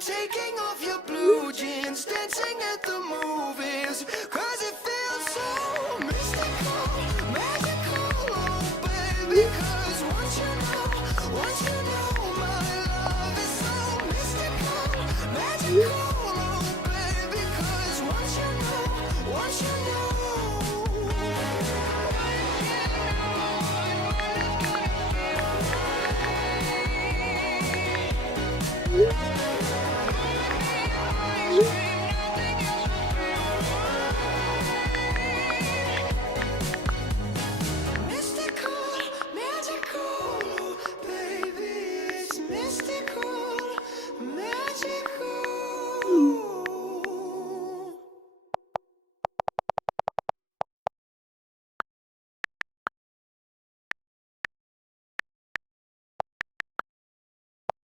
taking off your blue jeans, dancing at the movies, 'cause it feels so mystical, magical, oh baby. 'Cause once you know my love is so mystical, magical, oh baby. 'Cause once you know. Mystical, magical, baby, it's mystical.